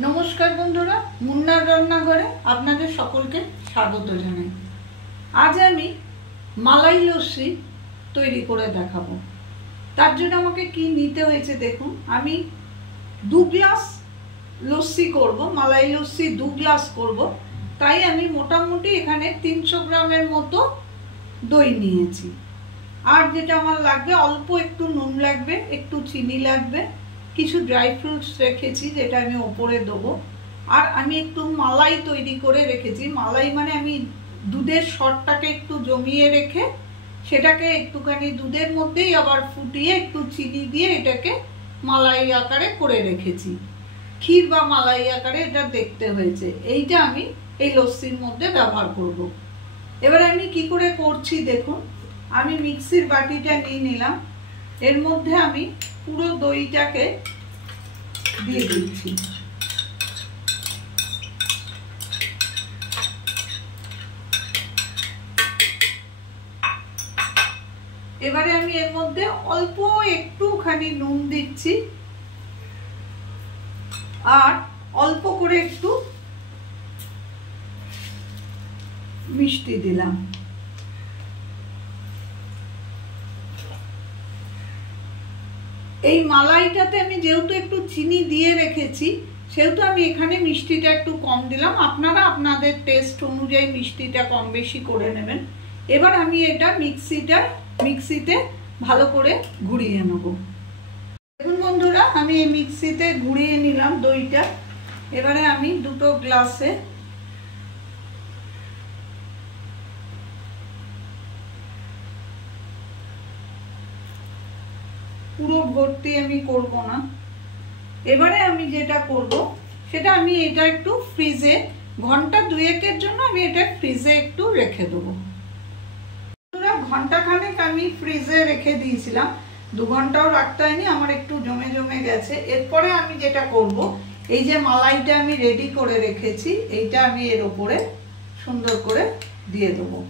नमस्कार बंधुरा मुन्नार रान्नाघरे आपनादेर सकलके स्वागत जानाई। आज आमी मालाई लस्सी तैरी करे देखाबो। तार जोन्नो आमाके कि निते हयेछे देखुन, आमी 2 ग्लास लस्सी करब, मालाई लस्सी 2 ग्लास करब, ताई आमी मोटामुटी एखाने 300 ग्रामेर मतो दई नियेछि। आर जेटा आमार लागबे अल्प एकटू नुन लागबे, एकटू चिनी लागबे, কিছু ড্রাই ফ্রুটস রেখেছি যেটা আমি উপরে দেবো। আর আমি একটু মালাই তৈরি করে রেখেছি। মালাই মানে আমি দুধের সরটাকে একটু জমিয়ে রেখে সেটাকে একটুখানি দুধের মধ্যেই আবার ফুটিয়ে একটু চিনি দিয়ে এটাকে মালাই আকারে করে রেখেছি। ক্ষীর বা মালাই আকারে এটা দেখতে হয়েছে। এইটা আমি এই লস্যির মধ্যে ব্যবহার করব। এবার আমি কি করে করছি দেখুন। আমি মিক্সির বাটিটা নিয়ে নিলাম, এর মধ্যে আমি পুরো দইটাকে দিয়ে দিচ্ছি। এবারে আমি এর মধ্যে অল্প একটুখানি নুন দিচ্ছি আর অল্প করে একটু মিষ্টি দিলাম। এই মালাইটাতে আমি যেহেতু একটু চিনি দিয়ে রেখেছি সেহেতু আমি এখানে মিষ্টিটা একটু কম দিলাম। আপনারা আপনাদের টেস্ট অনুযায়ী মিষ্টিটা কম বেশি করে নেবেন। এবার আমি এটা মিক্সিতে ভালো করে ঘুরিয়ে নেব। দেখুন বন্ধুরা, আমি এই মিক্সিতে ঘুরিয়ে নিলাম দইটা। এবারে আমি দুটো গ্লাসে পুরো ভর্তি আমি করব না। এবারে আমি যেটা করব সেটা আমি এটা একটু ফ্রিজে ঘন্টা 2-1 জন্য আমি এটা ফ্রিজে একটু রেখে দেবো। ঘন্টা খানেক আমি ফ্রিজে রেখে দিয়েছিলাম, 2 ঘন্টাও রাখতে হয়নি, আমার একটু জমে জমে গেছে। এরপরে আমি যেটা করব, এই যে মালাইটা আমি রেডি করে রেখেছি এইটা আমি এর উপরে সুন্দর করে দিয়ে দেবো।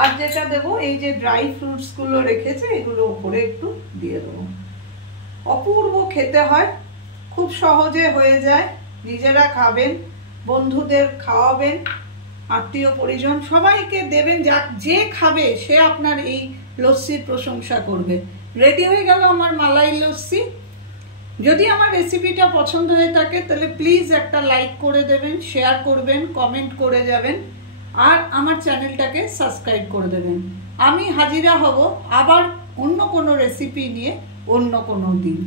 আর যেটা দেবো এই যে ড্রাই ফ্রুটস গুলো রেখেছে এগুলো উপরে একটু দিয়ে দেবো। অপূর্ব খেতে হয়, খুব সহজে হয়ে যায়। নিজেরা খাবেন, বন্ধুদের খাওয়াবেন, আত্মীয় পরিজন সবাইকে দেবেন। যে খাবে সে আপনার এই লস্যির প্রশংসা করবে। রেডি হয়ে গেল আমার মালাই লস্যি। যদি আমার রেসিপিটা পছন্দ হয়ে থাকে তাহলে প্লিজ একটা লাইক করে দেবেন, শেয়ার করবেন, কমেন্ট করে যাবেন আর আমার চ্যানেলটাকে সাবস্ক্রাইব করে দেবেন। আমি হাজিরা হব আবার অন্য কোনো রেসিপি নিয়ে অন্য কোনো দিন।